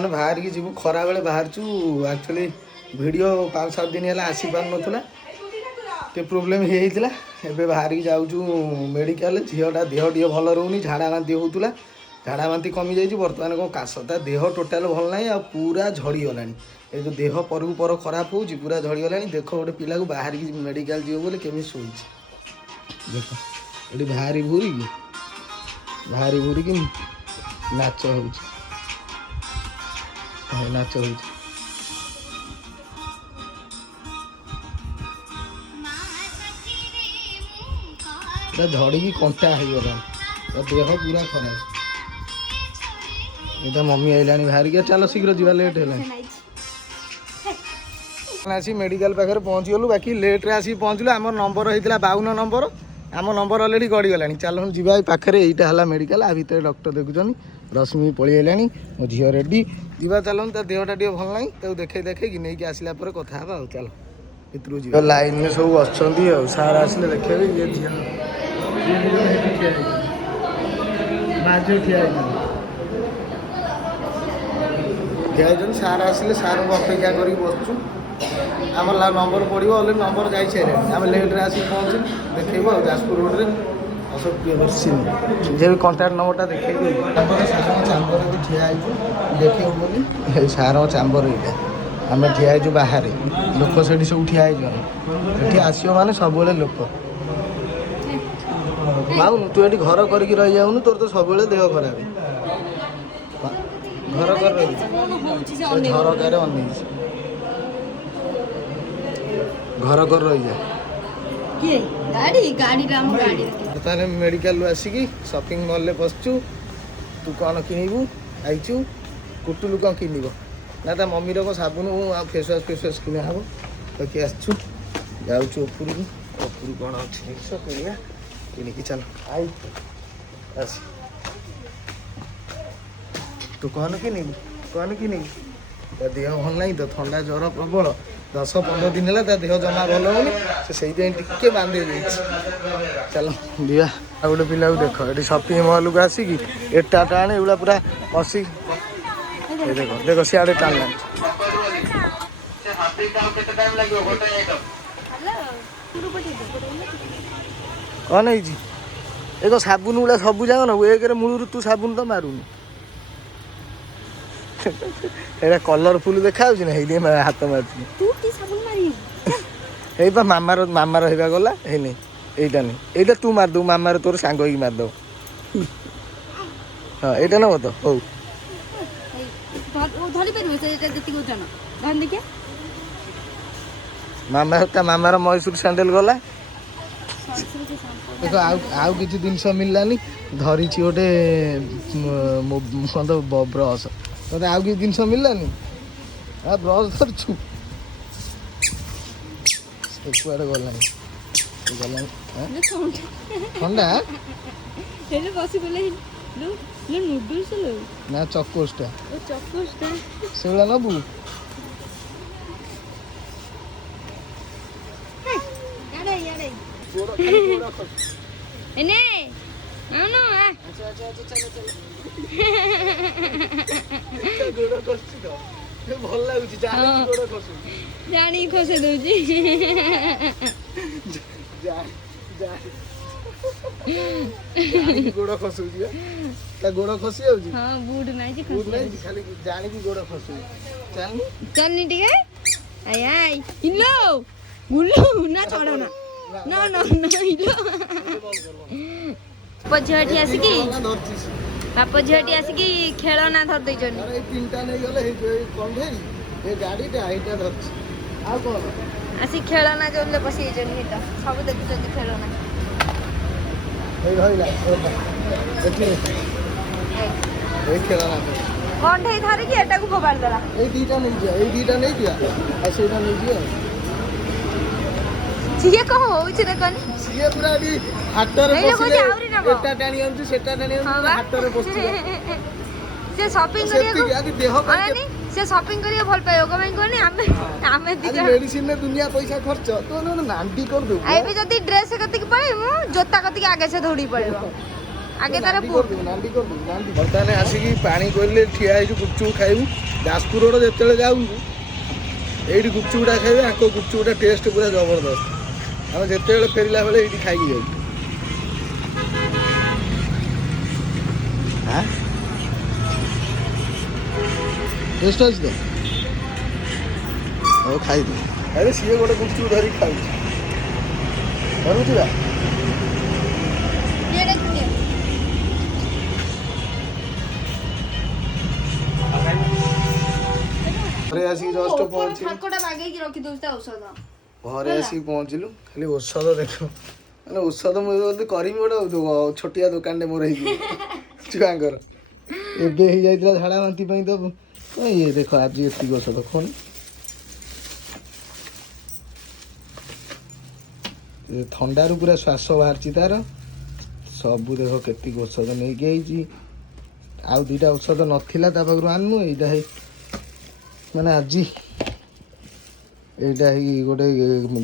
बर्तमान बाहर की जीव खरा बेले बाहर एक्चुअली वीडियो 5-7 दिन है आसी पार नाला टे प्रोब्लेम होता है बाहर की जाऊँ मेडिकल झीटा देह टे भल रोनी झाड़ा बांती होता झाड़ा बांती कमी जाइए बर्तमान कौन काश ता देह टोटाल भल ना पूरा झड़गला ये जो देह परकू पर खराब हो पूरा झड़गला देख गोटे पिला को बाहर की मेडिकल जीव बोले केमी शो देख ये बाहरी भूरी की नाच हो नाच हो झड़ी कंटा हो गला देह पूरा खराब ये मम्मी आइला बाहर के चलो शीघ्र जीवा लेट है मेडिकल पाखे पहुँची गलु बाकी लेट्रे आसी पहुँचलु आम नंबर होता 52 नंबर आम नंबर अलरेडी गड़गला चलो जी पाखे यहाँ है मेडिकल आ भितर डॉक्टर देखुन रश्मि पलि आनी मो झील रेडी जीवा चलो ता देहटा टे भल ना तो देखे देखे नहीं कि आसला कथा चलो भितर जी लाइन में सब अच्छा सार आसिले देखिए ये झील ठिया सार आसिले सार को अपेक्षा कर बसचु आम नंबर पड़ो अलरेडी नंबर जा सारे आम लेट्रे आसिक पहुँचू देखेब जाजपुर रोड में अशोक जे भी कंटाक्ट नंबरटा देखे सार चांबर भी ठिया देखे बोली सार चांबर ये आम ठिया बाहर लोक से सब ठिया ये आसो माने सब लोक पाऊनु तू ये घर करके रही जाऊनु तोर तो सब देह खराब घर कर रही झरकार अनेक घर कर रही जा मेडिकल आसिकी शॉपिंग मॉल में बसचु तू कौन किणु आईचु कुटुलु कौन किन ना ता मम्मी को साबुन आ फेसवाश किना हम तो किए आसचु जाऊँ उपरू कौन अच्छी किणा किनिकी चल आई आस तू कौन किन देह भल ना तो ठंडा ज्वर प्रबल 10-15 दिन है देह जमा भल हो से टे बांधे चलो दिया आ गोटे पिला देख ये शॉपिंग मॉल को आसिकी एटा टाणे एगुला पूरा बसी देख देख सियाड़े टाण कौन है एक साबुन गुला सब जाक ना एक मूल तू साबुन तो मारूनी एटा कलरफुल देखा ना हाथ मार मामार होगा गला है यहीटा नहीं यहाँ तू मारदे मामार तोर सांग मारद हाँ यहाँ ना तो हो मामार मैसूर सैंडल गला देख आउ किसी जिनस मिललानी धरी गोटे ब्रश तो आउ किसी जिनस मिललानी ब्रश धरचु कुआड़े गलानी ठंडा ना चकोसटा से नबू भल लगुच जानी खसे दौची गोड़ खसुची गोड़ खसी जाऊँ हाँ बूट नहीं खाली जानी गोड़ खसु चलनी टिके आई आई हिलो गुल्लो ना छोड़ो ना ना ना ना हिलो पछियाटी आसिकी बाप झीटी आसिकी खेलना धर देछन तीनटा नहीं गले कंधेई ए गाड़ीटा आइटा धरछ आ कोन आसी खेलना जोले बसी जनी त सब देखुछ खेलना ए भइला देखि ए खेलना कंधे धरि कि एटा को फोबाड़ देला ए दीटा नहीं दिया आ सेटा नहीं दिया सिए को होइछ रे कनी सिए पूरा भी हाटर बसिले एटा टाणी आंछु सेटा टाणी आंछु हाटर बसछि से शॉपिंग करिया आदि देह अरे से शॉपिंग करिया भल पायो को मैं कोनी आमे दिजा मेडिसिन में दुनिया पैसा खर्च तो नांटी कर दो आई भी जदी ड्रेस कति के पड़े मु जोता कति के आगे से दौड़ी पड़े ଆଗେ ତାର ବର୍ତ୍ତମାନ ଆସିକି ପାଣି କୋଇଲିରେ ଠିଆ ହେଇଛୁ ଗୁପଚୁପ ଖାଇବୁ। ଯାଜପୁର ରୋଡ଼ ଯେତେବେଳେ ଯାଉ ଏଇଠି ଗୁପଚୁପଟା ଖାଇବେ। ଆଙ୍କ ଗୁପଚୁପଟା ଟେଷ୍ଟ ପୁରା ଜବରଦସ୍ତ। ଆମେ ଯେତେବେଳେ ଫେରିଲା ବେଳେ ଏଇଠି ଖାଇକି ଯାଉଛୁ। ଟେଷ୍ଟ ଅଛି ତ? ହଉ ଖାଇବୁ। ଆରେ ସିଏ ଗୋଟେ ଗୁପଚୁପ ଧରିକି ଖାଉଛି। ଧରୁଛୁ ବା? ଘରେ ଆସିକି ଜଷ୍ଟ ପହଞ୍ଚିଲୁ। ଘରେ ଆସିକି ପହଞ୍ଚିଲୁ। ଖାଲି ଔଷଧ ଦେଖ, ମାନେ ଔଷଧ ମୁଁ ଯଦି କରିବି ଗୋଟେ ଛୋଟିଆ ଦୋକାନଟେ ମୋର ହେଇଯିବ ଛୁଆଙ୍କର। ଏବେ ହେଇଯାଇଥିଲା ଝାଡ଼ା ବାନ୍ତି ପାଇଁ ତ ଇଏ ଦେଖ ଆଜି ଏତିକି ଔଷଧ କଣ ଥଣ୍ଡାରୁ ପୁରା ଶ୍ୱାସ ବାହାରିଛି ତାର। ସବୁ ଦେଖ କେତିକି ଔଷଧ ନେଇକି ହେଇଛି। ଆଉ ଦୁଇଟା ଔଷଧ ନଥିଲା ତା ପାଖରୁ ଆଣିନୁ। ଏଇଟା ହେଇ ମାନେ ଆଜି ଏଇଟା ହେଇ ଗୋଟେ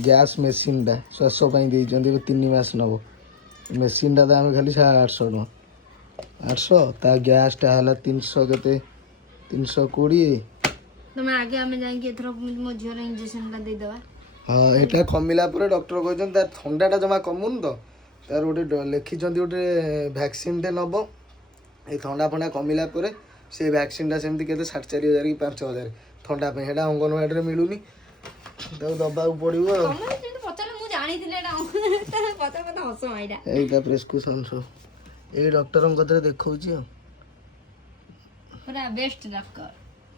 ଗ୍ୟାସ୍ ମେସିନ୍ଟା ଶ୍ୱାସ ପାଇଁ ଦେଇଛନ୍ତି। ଏବେ 3 ମାସ ନେବ। ମେସିନ୍ଟା ଦାମ ଖାଲି 800 ଟଙ୍କା। 800 ତା ଗ୍ୟାସ୍ଟା ହେଲା 300 କେତେ 320। ତମେ ଆଗେ ଆମେ ଯାଇକି ଏଥର ମୋ ଝିଅର ଇଞ୍ଜେକ୍ସନଟା ଦେଇଦେବା। ହଁ ଏଇଟା କମିଲା ପରେ ଡକ୍ଟର କହିଛନ୍ତି ତାର ଥଣ୍ଡାଟା ଜମା କମୁନି ତ, ତାର ଗୋଟେ ଲେଖିଛନ୍ତି ଗୋଟେ ଭ୍ୟାକ୍ସିନ୍ଟେ ନେବ। ଏଇ ଥଣ୍ଡା ଫଣ୍ଡା କମିଲା ପରେ ସେ ଭ୍ୟାକ୍ସିନ୍ଟା ସେମିତି କେତେ 4,500 କି 5,000 ଥଣ୍ଡା ପାଇଁ। ସେଇଟା ଅଙ୍ଗନବାଡ଼ିରେ ମିଳୁନି, ତାକୁ ଦେବାକୁ ପଡ଼ିବ ଆଉ। ଏଇଟା ପ୍ରେସକ୍ରିପସନ୍ ସବୁ ଏଇ ଡକ୍ଟରଙ୍କ କତିରେ ଦେଖାଉଛି ଆଉ। ପୁରା ବେଷ୍ଟ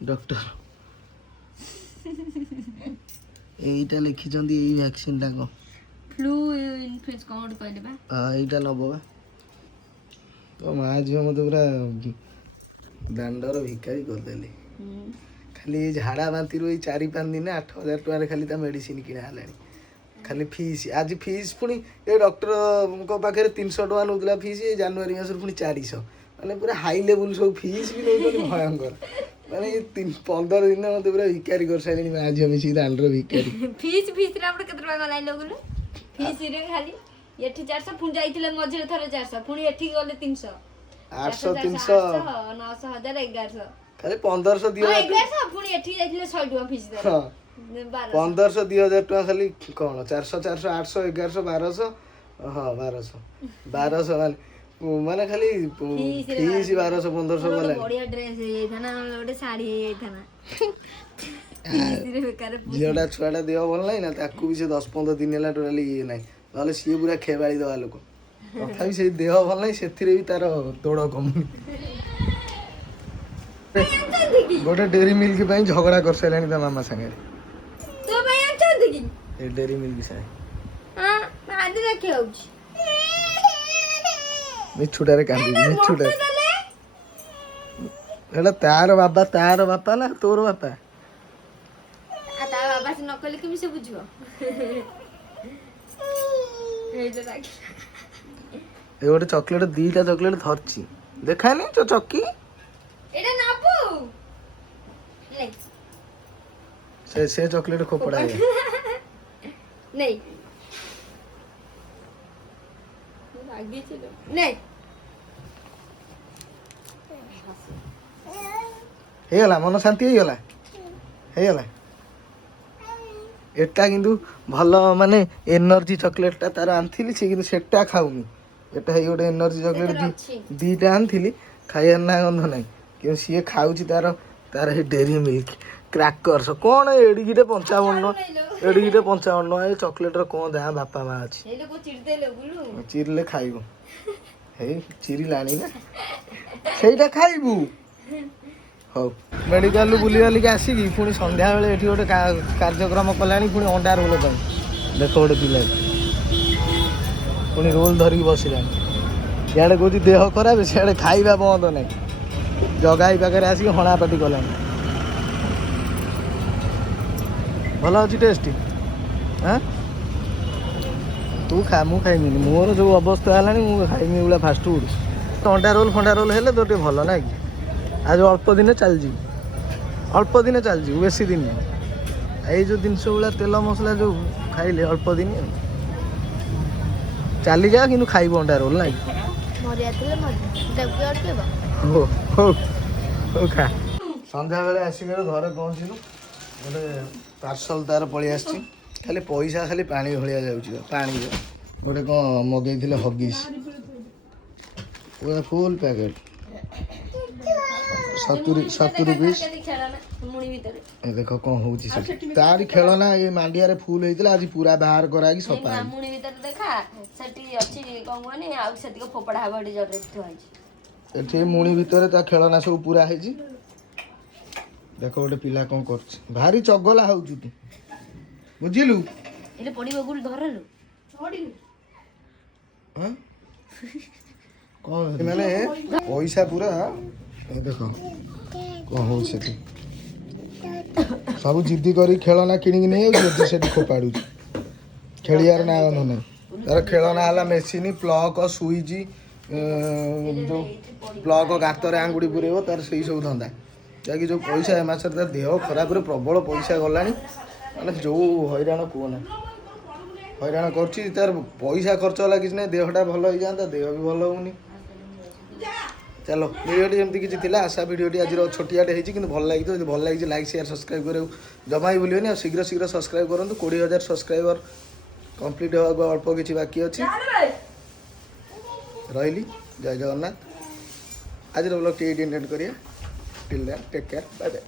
ଡକ୍ଟର। ଏଇଟା ଲେଖିଛନ୍ତି ଏଇ ଭ୍ୟାକ୍ସିନ୍ଟା କ'ଣ ଫ୍ଲୁ ଇନଫେକ୍ସନ କ'ଣ ଗୋଟେ କହିଲେ ବା? ଏଇଟା ନେବ ବା। ତ ମା ଝିଅ ମୋତେ ପୁରା ଦାଣ୍ଡର ଭିକାରୀ କରିଦେଲି। ଖାଲି ଏଇ ଝାଡ଼ା ବାନ୍ତିରୁ ଏଇ 4-5 ଦିନ 8,000 ଟଙ୍କାରେ ଖାଲି ତା ମେଡ଼ିସିନ କିଣା ହେଲାଣି। ଖାଲି ଫିସ୍ ଆଜି ଫିସ୍ ପୁଣି ଏ ଡକ୍ଟରଙ୍କ ପାଖରେ 300 ଟଙ୍କା ନେଉଥିଲା ଫିସ୍। ଏ ଜାନୁଆରୀ ମାସରୁ ପୁଣି 400। ମାନେ ପୁରା ହାଇ ଲେବୁଲ୍ ସବୁ ଫିସ୍ ବି ନେଉଛନ୍ତି ଭୟଙ୍କର। ମାନେ 15 ଦିନ ମୋତେ ପୁରା ଭିକାରୀ କରିସାରିଲେଣି ମା ଝିଅ ମିଶିକି ଦାଣ୍ଡର ଭିକାରୀ। ଫିସ୍ ଆମର କେତେ ଟଙ୍କା ଗଲା ଲୋଗୁଲ? ଫିସ୍ରେ ଖାଲି ଏଠି 400 ପୁଣି ଯାଇଥିଲେ ମଝିରେ ଥରେ 400 ପୁଣି ଏଠିକି ଗଲେ 300 800 300 900 1000 1100 ଖାଲି 1500 1100 ପୁଣି ଏଠିକି ଯାଇଥିଲେ 100 ଟଙ୍କା ଫିସ୍ ଦେଲେ। 1500 2000 ଟଙ୍କା ଖାଲି କ'ଣ 400 400 800 1100 1200 ହଁ 1200 ମାନେ ଖାଲି ଫିସ୍ 1200 1500 ଗଲା। ବଢିଆ ଡ୍ରେସ୍ ହେଇଯାଇଥାନା, ଗୋଟେ ଶାଢ଼ୀ ହେଇଯାଇଥାନା। ଝିଅଟା ଛୁଆଟା ଦେହ ଭଲ ନାହିଁ ନା, ତାକୁ ବି ସେ 10-15 ଦିନ ହେଲା ଟୋଟାଲି ଇଏ ନାହିଁ। ନହେଲେ ସିଏ ପୁରା ଖେବାଳି ଦେବା ଲୋକ। ତଥାପି ସେଇ ଦେହ ଭଲ ନାହିଁ, ସେଥିରେ ବି ତାର ଦୌଡ଼ କମୁନି। ଗୋଟେ ଡେରି ମିଲ୍କ ପାଇଁ ଝଗଡ଼ା କରିସାରିଲାଣି ତା ମାମା ସାଙ୍ଗରେ। ଏ ଡେରି ମିଲ୍କ ସାଙ୍ଗେ ମିଛୁଟାରେ କାନ୍ଦିବି। ମିଛୁଟାରେ ଏଟା ତାର ବାପା ନା ତୋର ବାପା? ତା ବାବା ସେ ନ କହିଲେ କେମିତି ସେ ବୁଝିବ? ଏ ଗୋଟେ ଚକୋଲେଟ 2ଟା ଚକୋଲେଟ ଧରିଛି ଦେଖାନି ତ ଚକି। ଏଟା ନବୁ ସେ ଚକୋଲେଟ ଖୋପଡା ନେଇ ନେଇ ହେଇଗଲା, ମନ ଶାନ୍ତି ହେଇଗଲା। ଏଟା କିନ୍ତୁ ଭଲ ମାନେ ଏନର୍ଜି ଚକୋଲେଟଟା ତାର ଆଣିଥିଲି, ସେ କିନ୍ତୁ ସେଟା ଖାଉନି। ଏଟା ହେଇ ଗୋଟେ ଏନର୍ଜି ଚକୋଲେଟ 2ଟା ଆଣିଥିଲି, ଖାଇବାର ନା ଗନ୍ଧ ନାହିଁ। କିନ୍ତୁ ସିଏ ଖାଉଛି ତାର ହେଇ ଡେରି ମିଲ୍କ କ୍ରାକର୍ସ। କ'ଣ ଏଡ଼ିକିଟେ 55 ଟଙ୍କା। ଏ ଚକୋଲେଟର କ'ଣ ଦାମ ବାପା ମା ଅଛି। ଚିରିଲେ ଖାଇବୁ। ହେଇ ଚିରିଲାଣି ନା, ସେଇଟା ଖାଇବୁ। ହଉ ମେଡ଼ିକାଲରୁ ବୁଲିବାଲିକି ଆସିକି ପୁଣି ସନ୍ଧ୍ୟାବେଳେ ଏଠି ଗୋଟେ କାର୍ଯ୍ୟକ୍ରମ କଲାଣି ପୁଣି ଅଣ୍ଡା ରୋଲ୍ ପାଇଁ। ଦେଖ ଗୋଟେ ପିଲା ପୁଣି ରୋଲ୍ ଧରିକି ବସିଲାଣି। ଇଆଡ଼େ କହୁଛି ଦେହ ଖରାପ, ସିଆଡ଼େ ଖାଇବା ବନ୍ଦ ନାହିଁ। ଜଗା ଏଇ ପାଖରେ ଆସିକି ହଣାପାଟି କଲାଣି। ଭଲ ଅଛି ଟେଷ୍ଟ? ତୁ ଖା, ମୁଁ ଖାଇମିନି। ମୋର ଯେଉଁ ଅବସ୍ଥା ହେଲାଣି ମୁଁ ଖାଇମି ଏଗୁଡ଼ା ଫାଷ୍ଟଫୁଡ଼। ଅଣ୍ଡା ରୋଲ୍ ଫଣ୍ଡା ରୋଲ୍ ହେଲେ ତୋର ଟିକେ ଭଲ ନାଇଁ କି? ଆଉ ଅଳ୍ପ ଦିନେ ଚାଲିଯିବୁ, ବେଶୀ ଦିନ ନାହିଁ। ଏଇ ଯେଉଁ ଜିନିଷ ଗୁଡ଼ା ତେଲ ମସଲା ଯେଉଁ ଖାଇଲେ ଅଳ୍ପ ଦିନ ଚାଲିଯା, କିନ୍ତୁ ଖାଇବୁ ଅଣ୍ଡା ରୋଲ୍ ନାଇଁ। ମରିଆ ଥିଲେ ତାକୁ ଅଟକେଇବ ହଉ ହଉ ହଉ ଖା। ସନ୍ଧ୍ୟାବେଳେ ଆସିକି ଘରେ ପହଞ୍ଚିଲୁ ଗୋଟେ ପାର୍ସଲ ତାର ପଳେଇ ଆସିଛି ଖାଲି ପଇସା ଖାଲି ପାଣି ଭଳିଆ ଯାଉଛି ପାଣି ଗୋଟେ କ'ଣ ମଗେଇଥିଲେ ହଗିସ୍ ପୁରା ଫୁଲ୍ ପ୍ୟାକେଟ୍ 70 ପିସ୍। ଏ ଦେଖ କ'ଣ ହେଉଛି ସେଠି ତାରି ଖେଳନା ଏ ମାଣ୍ଡିଆରେ ଫୁଲ୍ ହେଇଥିଲା ଆଜି ପୁରା ବାହାର କରାହେଇକି ସଫା ହେଇଛି। ମୁଣି ଭିତରେ ଦେଖା ସେଠି ଅଛି କ'ଣ କୁହନି ଆଉ ସେତିକି ଫୋପଡ଼ା ହବ ଏଠି ଜରିରେ ଥୁଆ ହେଇଛି। ଏଠି ମୁଣି ଭିତରେ ତା ଖେଳନା ସବୁ ପୁରା ହେଇଛି। ଦେଖ ଗୋଟେ ପିଲା କ'ଣ କରୁଛି ଭାରି ଚଗଲା ହଉଛୁ ତୁ ବୁଝିଲୁ। ଏଠି ପଡ଼ିବ ଗୁଲ ଧରଲୁ କ'ଣ ମାନେ ପଇସା ପୁରା ଏ ଦେଖ କ'ଣ ହଉଛି ସେଠି ସବୁ ଜିଦି କରି ଖେଳନା କିଣିକି ନେଇଯାଉଛି ସେଠି ଫୋପାଡ଼ୁଛି ଖେଳିବାର ନା ଗନ୍ଧ ନାହିଁ। ତାର ଖେଳନା ହେଲା ମେସିନ୍ ପ୍ଲକ୍ ସୁଇଚ୍ ଯେଉଁ ପ୍ଲକ୍ ଗାତରେ ଆଙ୍ଗୁଠି ପୁରେଇବ ତାର ସେଇ ସବୁ ଧନ୍ଦା ଯାହାକି ଯେଉଁ ପଇସା ଏ ମାସରେ ତାର ଦେହ ଖରାପରେ ପ୍ରବଳ ପଇସା ଗଲାଣି ମାନେ ଯେଉଁ ହଇରାଣ କୁହନା ହଇରାଣ କରୁଛି ତାର ପଇସା ଖର୍ଚ୍ଚ ହେଲା କିଛି ନାହିଁ ଦେହଟା ଭଲ ହେଇଯାଆନ୍ତା ଦେହ ବି ଭଲ ହେଉନି। ଚାଲ ଭିଡ଼ିଓଟି ଯେମିତି କିଛି ଥିଲା ଆଶା ଭିଡ଼ିଓଟି ଆଜିର ଛୋଟିଆଟେ ହେଇଛି କିନ୍ତୁ ଭଲ ଲାଗିଥିବ ଯଦି ଭଲ ଲାଗିଛି ଲାଇକ୍ ସେୟାର ସବସ୍କ୍ରାଇବ୍ କରିବାକୁ ଜମା ବି ଭୁଲିବନି ଆଉ ଶୀଘ୍ର ସବସ୍କ୍ରାଇବ୍ କରନ୍ତୁ 20,000 ସବସ୍କ୍ରାଇବର କମ୍ପ୍ଲିଟ୍ ହେବାକୁ ଅଳ୍ପ କିଛି ବାକି ଅଛି। ରହିଲି ଜୟ ଜଗନ୍ନାଥ ଆଜିର ବ୍ଲଗ୍ଟି ଏଇଠି ଏଣ୍ଡ କରିବା till then take care bye bye.